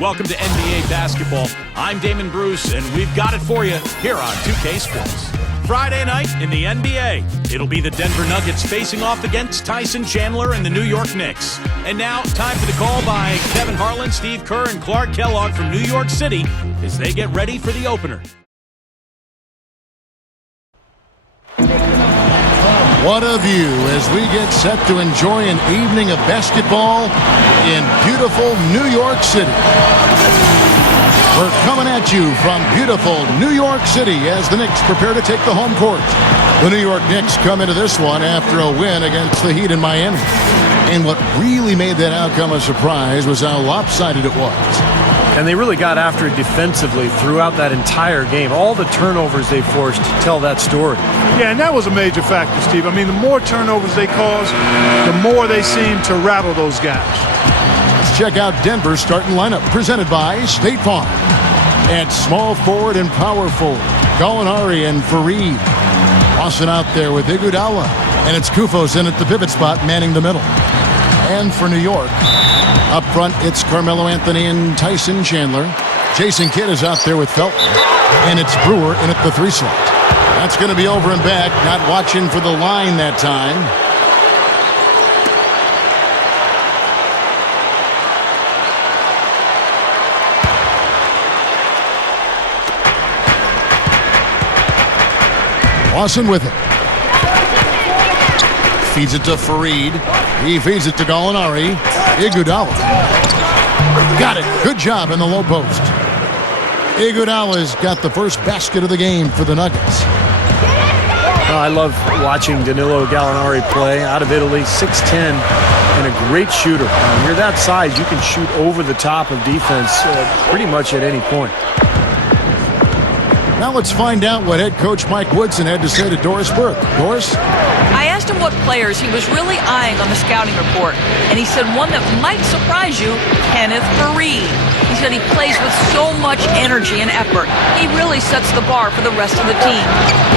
Welcome to NBA basketball. I'm Damon Bruce, and we've got it for you here on 2K Sports. Friday night in the NBA, it'll be the Denver Nuggets facing off against Tyson Chandler and the New York Knicks. And now, time for the call by Kevin Harlan, Steve Kerr, and Clark Kellogg from New York City as they get ready for the opener. What a view as we get set to enjoy an evening of basketball in beautiful New York City. We're coming at you from beautiful New York City as the Knicks prepare to take the home court. The New York Knicks come into this one after a win against the Heat in Miami. And what really made that outcome a surprise was how lopsided it was. And they really got after it defensively throughout that entire game. All the turnovers they forced tell that story. Yeah, and that was a major factor, Steve. I mean, the more turnovers they cause, the more they seem to rattle those guys. Let's check out Denver's starting lineup, presented by State Farm. At small forward and power forward, Gallinari and Faried. Lawson out there with Iguodala. And it's Koufos in at the pivot spot, manning the middle. And for New York, up front, it's Carmelo Anthony and Tyson Chandler. Jason Kidd is out there with Felton. And it's Brewer in at the 3 slot. That's going to be over and back, not watching for the line that time. Lawson with it. Feeds it to Faried. He feeds it to Gallinari. Iguodala. Got it. Good job in the low post. Iguodala's got the first basket of the game for the Nuggets. I love watching Danilo Gallinari play out of Italy, 6'10", and a great shooter. When you're that size, you can shoot over the top of defense pretty much at any point. Now let's find out what head coach Mike Woodson had to say to Doris Burke. Doris? I asked him what players he was really eyeing on the scouting report, and he said one that might surprise you, Kenneth Faried. He said he plays with so much energy and effort. He really sets the bar for the rest of the team.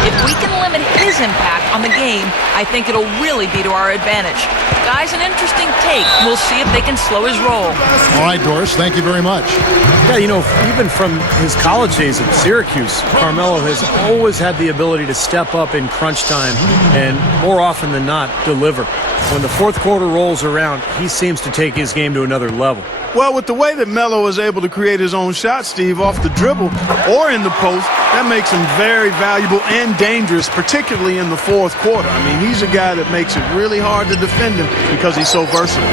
If we can limit his impact on the game, I think it'll really be to our advantage. Guy's an interesting take. We'll see if they can slow his roll. All right, Doris, thank you very much. Yeah, you know, even from his college days at Syracuse, Carmelo has always had the ability to step up in crunch time and more often than not deliver. When the fourth quarter rolls around, he seems to take his game to another level. Well, with the way that Melo is able to create his own shot, Steve, off the dribble or in the post, that makes him very valuable and dangerous, particularly in the fourth quarter. I mean, he's a guy that makes it really hard to defend him because he's so versatile.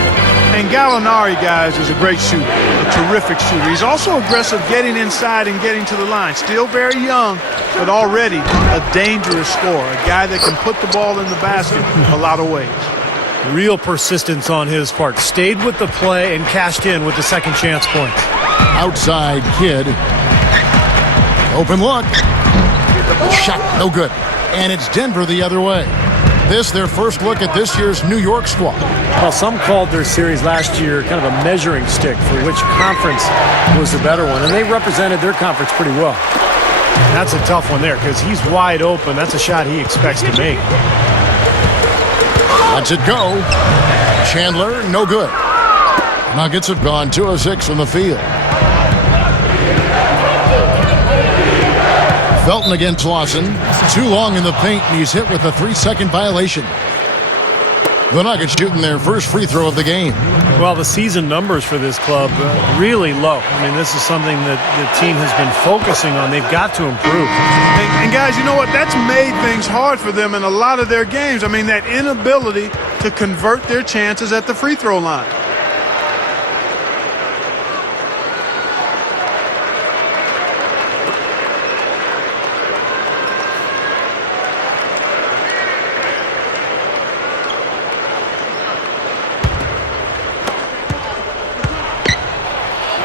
And Gallinari, guys, is a great shooter, a terrific shooter. He's also aggressive getting inside and getting to the line. Still very young, but already a dangerous scorer, a guy that can put the ball in the basket a lot of ways. Real persistence on his part. Stayed with the play and cashed in with the second chance points. Outside Kidd. Open look. Shot no good. And it's Denver the other way. This their first look at this year's New York squad. Well, some called their series last year kind of a measuring stick for which conference was the better one. And they represented their conference pretty well. That's a tough one there because he's wide open. That's a shot he expects to make. Lets it go. Chandler, no good. Nuggets have gone 2 of 6 from the field. Felton against Lawson. Too long in the paint, and he's hit with a 3-second violation. The Nuggets shooting their first free throw of the game. Well, the season numbers for this club really low. I mean, this is something that the team has been focusing on. They've got to improve. And guys, you know what? That's made things hard for them in a lot of their games. I mean, that inability to convert their chances at the free throw line.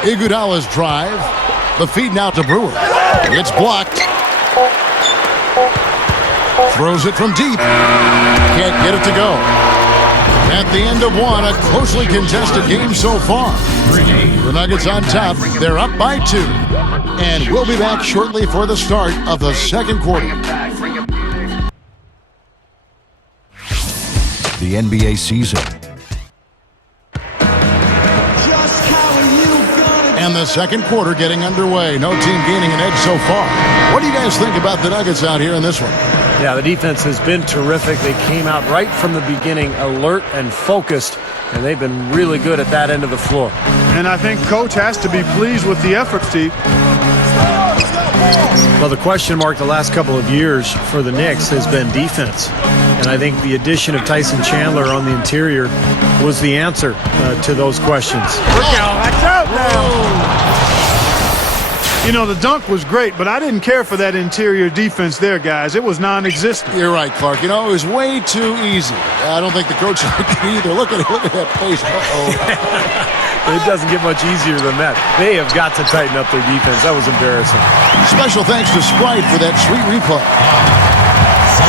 Iguodala's drive. The feed now to Brewer. It's blocked. Throws it from deep. Can't get it to go. At the end of one, a closely contested game so far. The Nuggets on top. They're up by 2. And we'll be back shortly for the start of the second quarter. The NBA season the second quarter getting underway. No team gaining an edge so far. What do you guys think about the Nuggets out here in this one? Yeah, the defense has been terrific. They came out right from the beginning alert and focused, and they've been really good at that end of the floor. And I think Coach has to be pleased with the effort, Steve. Well, the question mark the last couple of years for the Knicks has been defense. And I think the addition of Tyson Chandler on the interior was the answer to those questions. Watch out now. You know, the dunk was great, but I didn't care for that interior defense there, guys. It was non-existent. You're right, Clark. You know, it was way too easy. I don't think the coach liked it either. Look at that face. Uh-oh. It doesn't get much easier than that. They have got to tighten up their defense. That was embarrassing. Special thanks to Sprite for that sweet replay.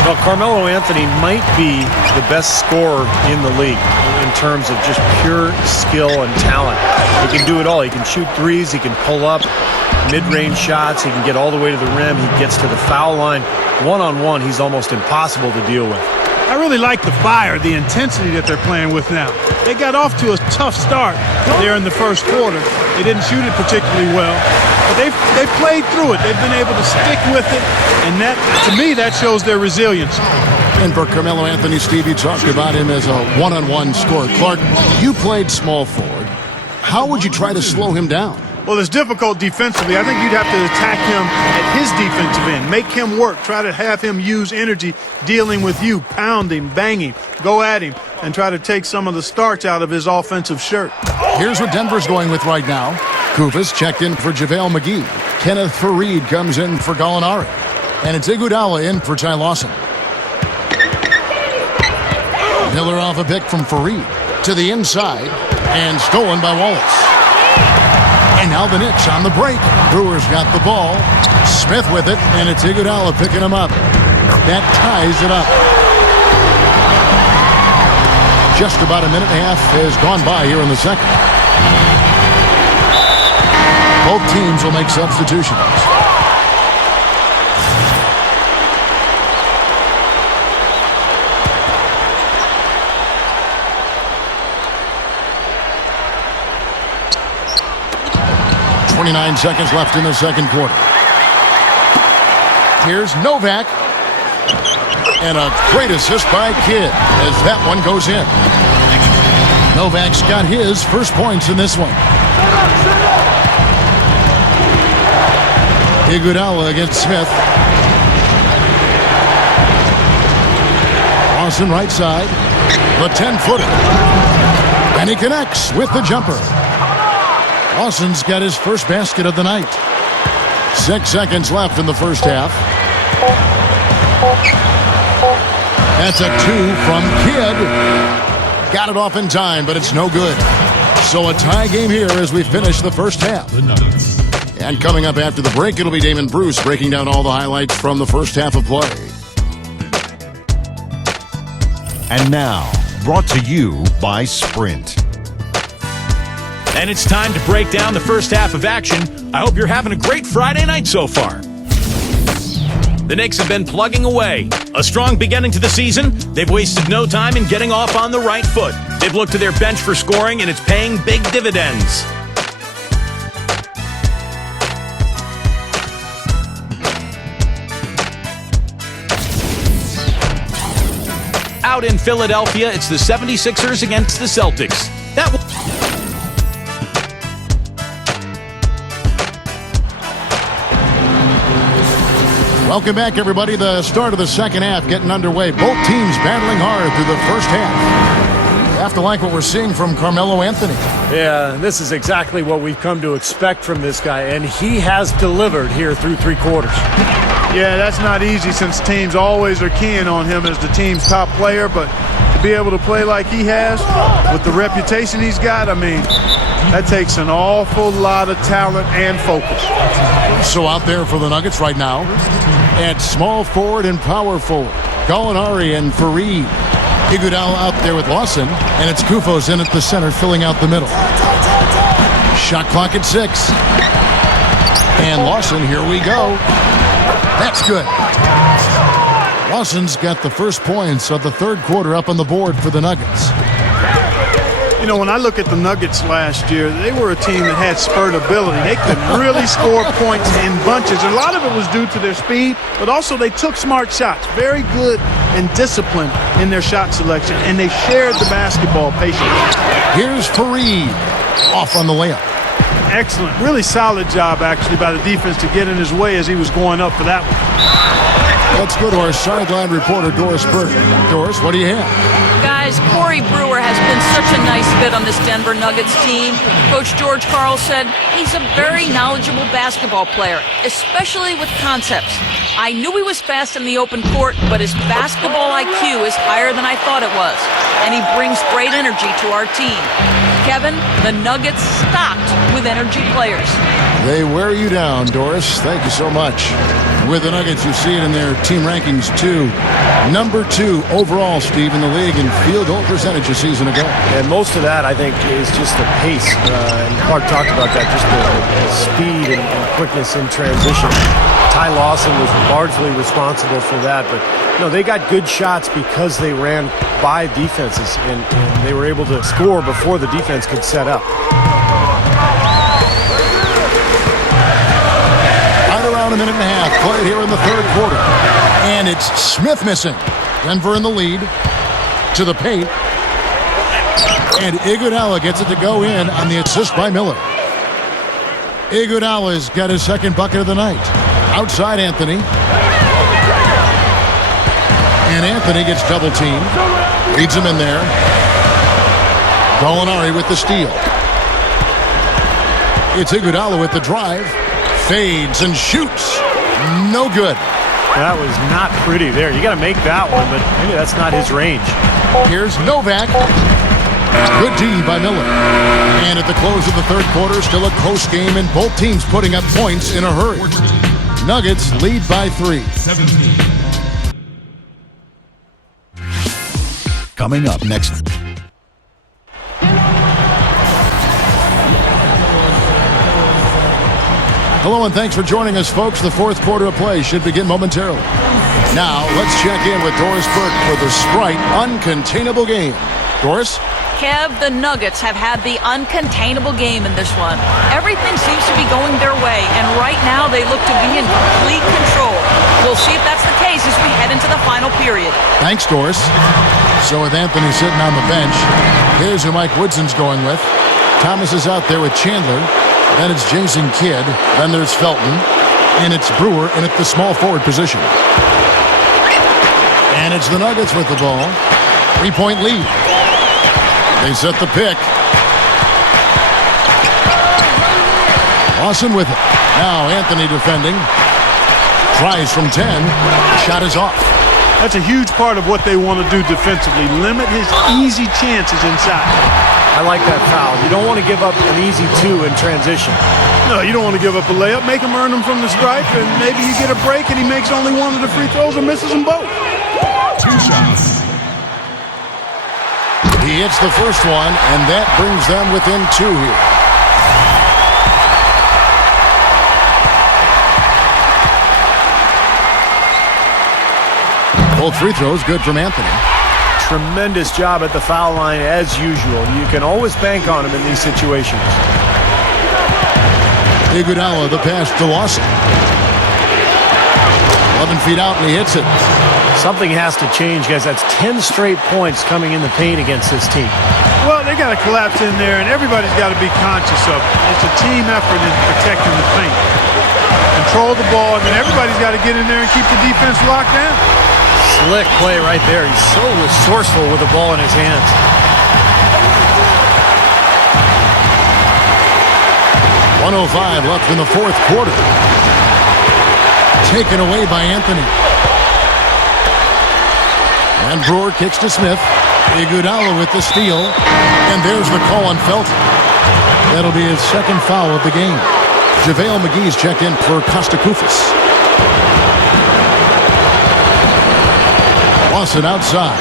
Well, Carmelo Anthony might be the best scorer in the league in terms of just pure skill and talent. He can do it all. He can shoot threes. He can pull up mid-range shots. He can get all the way to the rim. He gets to the foul line. One-on-one, he's almost impossible to deal with. I really like the fire, the intensity that they're playing with now. They got off to a tough start there in the first quarter. They didn't shoot it particularly well, but they played through it. They've been able to stick with it, and that, to me, that shows their resilience. And for Carmelo Anthony, Steve, you talked about him as a one-on-one scorer. Clark, you played small forward. How would you try to slow him down? Well, it's difficult defensively. I think you'd have to attack him at his defensive end. Make him work. Try to have him use energy dealing with you, pounding, banging, go at him, and try to take some of the starch out of his offensive shirt. Here's what Denver's going with right now. Koufos checked in for JaVale McGee. Kenneth Faried comes in for Gallinari. And it's Iguodala in for Ty Lawson. Miller off a pick from Faried to the inside and stolen by Wallace. And now the Knicks on the break. Brewer's got the ball. Smith with it, and it's Iguodala picking him up. That ties it up. Just about a minute and a half has gone by here in the second. Both teams will make substitutions. .29 seconds left in the second quarter. Here's Novak. And a great assist by Kidd as that one goes in. Novak's got his first points in this one. Iguodala against Smith. Lawson right side. The 10-footer. And he connects with the jumper. Lawson's got his first basket of the night. 6 seconds left in the first half. That's a 2 from Kidd. Got it off in time, but it's no good. So a tie game here as we finish the first half. And coming up after the break, it'll be Damon Bruce breaking down all the highlights from the first half of play. And now, brought to you by Sprint. And it's time to break down the first half of action. I hope you're having a great Friday night so far. The Knicks have been plugging away. A strong beginning to the season. They've wasted no time in getting off on the right foot. They've looked to their bench for scoring, and it's paying big dividends. Out in Philadelphia, it's the 76ers against the Celtics. Welcome back, everybody. The start of the second half getting underway. Both teams battling hard through the first half. You have to like what we're seeing from Carmelo Anthony. Yeah, this is exactly what we've come to expect from this guy, and he has delivered here through 3 quarters. Yeah, that's not easy since teams always are keying on him as the team's top player, but to be able to play like he has with the reputation he's got, I mean, that takes an awful lot of talent and focus. So out there for the Nuggets right now, at small forward and power forward, Gallinari and Faried. Iguodala out there with Lawson, and it's Koufos in at the center, filling out the middle. Shot clock at 6. And Lawson, here we go. That's good. Lawson's got the first points of the third quarter up on the board for the Nuggets. You know, when I look at the Nuggets last year, they were a team that had spurt ability. They could really score points in bunches. A lot of it was due to their speed, but also they took smart shots. Very good and disciplined in their shot selection, and they shared the basketball patiently. Here's Faried off on the layup. Excellent. Really solid job, actually, by the defense to get in his way as he was going up for that one. Let's go to our sideline reporter, Doris Burke. Doris, what do you have? Guys, Corey Brewer has been such a nice fit on this Denver Nuggets team. Coach George Karl said he's a very knowledgeable basketball player, especially with concepts. I knew he was fast in the open court, but his basketball IQ is higher than I thought it was, and he brings great energy to our team. Kevin, the Nuggets stocked with energy players. They wear you down, Doris. Thank you so much. With the Nuggets, you see it in their team rankings, too. Number 2 overall, Steve, in the league in field goal percentage a season ago. And most of that, I think, is just the pace. And Clark talked about that, just the speed and quickness in transition. Ty Lawson was largely responsible for that, but no, they got good shots because they ran by defenses, and they were able to score before the defense could set up. Right around a minute and a half played here in the third quarter. And it's Smith missing. Denver in the lead to the paint. And Iguodala gets it to go in on the assist by Miller. Iguodala's got his second bucket of the night. Outside Anthony. And Anthony gets double teamed. Leads him in there. Gallinari with the steal. It's Iguodala with the drive. Fades and shoots. No good. That was not pretty there. You got to make that one, but maybe that's not his range. Here's Novak. Good D by Miller. And at the close of the third quarter, still a close game, and both teams putting up points in a hurry. Nuggets lead by 3. 17. Coming up next. Hello and thanks for joining us, folks. The fourth quarter of play should begin momentarily. Now, let's check in with Doris Burke for the Sprite Uncontainable Game. Doris? Kev, the Nuggets have had the uncontainable game in this one. Everything seems to be going their way, and right now they look to be in complete control. We'll see if that's the case as we head into the final period. Thanks, Doris. So with Anthony sitting on the bench, here's who Mike Woodson's going with. Thomas is out there with Chandler. Then it's Jason Kidd. Then there's Felton. And it's Brewer in at the small forward position. And it's the Nuggets with the ball. 3-point lead. They set the pick. Lawson with it. Now Anthony defending. Tries from 10. Shot is off. That's a huge part of what they want to do defensively. Limit his easy chances inside. I like that foul. You don't want to give up an easy 2 in transition. No, you don't want to give up a layup. Make him earn them from the stripe, and maybe you get a break and he makes only one of the free throws or misses them both. 2 shots. He hits the first one, and that brings them within 2 here. Both free throws good from Anthony. Tremendous job at the foul line as usual. You can always bank on him in these situations. Iguodala, the pass to Lawson. 11 feet out, and he hits it. Something has to change, guys. That's 10 straight points coming in the paint against this team. Well, they got to collapse in there, and everybody's got to be conscious of it. It's a team effort in protecting the paint. Control the ball, and then everybody's got to get in there and keep the defense locked down. Slick play right there. He's so resourceful with the ball in his hands. .105 left in the fourth quarter. Taken away by Anthony. And Brewer kicks to Smith. Iguodala with the steal. And there's the call on Felton. That'll be his second foul of the game. JaVale McGee's checked in for Kosta Koufos. Lawson outside.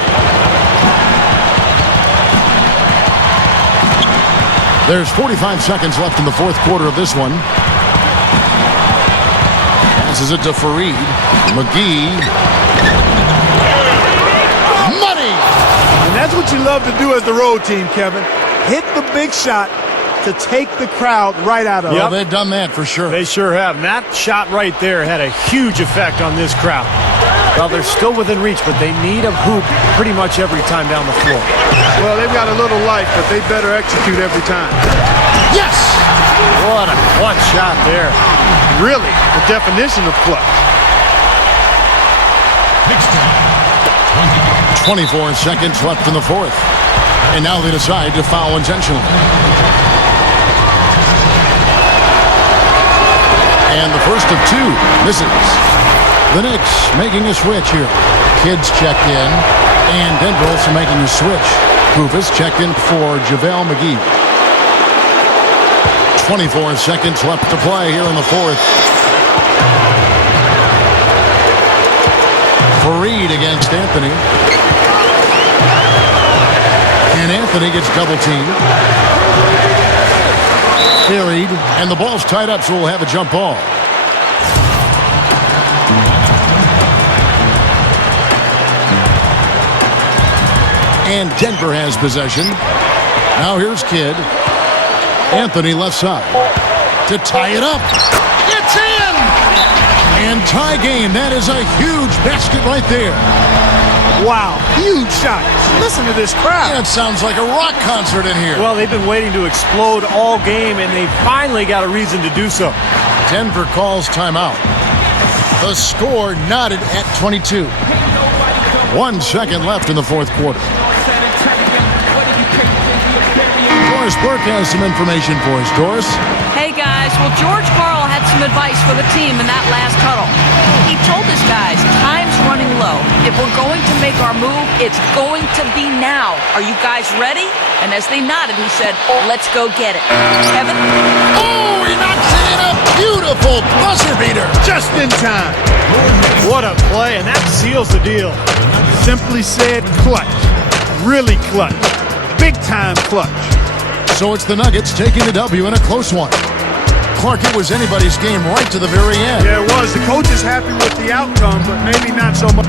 There's 45 seconds left in the fourth quarter of this one. Passes it to Faried. McGee. Money! And that's what you love to do as the road team, Kevin. hit the big shot to take the crowd right out of it. Well, they've done that for sure. They sure have. And that shot right there had a huge effect on this crowd. Well, they're still within reach, but they need a hoop pretty much every time down the floor. Well, they've got a little life, but they better execute every time. Yes! What a clutch shot there. Really, the definition of clutch. 24 seconds left in the fourth. And now they decide to foul intentionally. And the first of two misses. The Knicks making a switch here. Kids checked in, and Denver also making a switch. Koufos checked in for JaVale McGee. 24 seconds left to play here in the fourth. Faried against Anthony. And Anthony gets double-teamed. Faried, and the ball's tied up, so we'll have a jump ball. And Denver has possession. Now here's Kidd. Anthony left side to tie it up. It's in! And tie game. That is a huge basket right there. Wow, huge shot. Listen to this crowd. Yeah, it sounds like a rock concert in here. Well, they've been waiting to explode all game, and they finally got a reason to do so. Denver calls timeout. The score knotted at 22. 1 second left in the fourth quarter. Doris Burke has some information for us. Doris? Hey guys, well George Karl had some advice for the team in that last huddle. He told his guys, time's running low. If we're going to make our move, it's going to be now. Are you guys ready? And as they nodded, he said, let's go get it. Kevin? Oh, he knocks it in, a beautiful buzzer beater. Just in time. What a play, and that seals the deal. Simply said, clutch. Really clutch. Big time clutch. So it's the Nuggets taking the W in a close one. Clark, it was anybody's game right to the very end. Yeah, it was. The coach is happy with the outcome, but maybe not so much.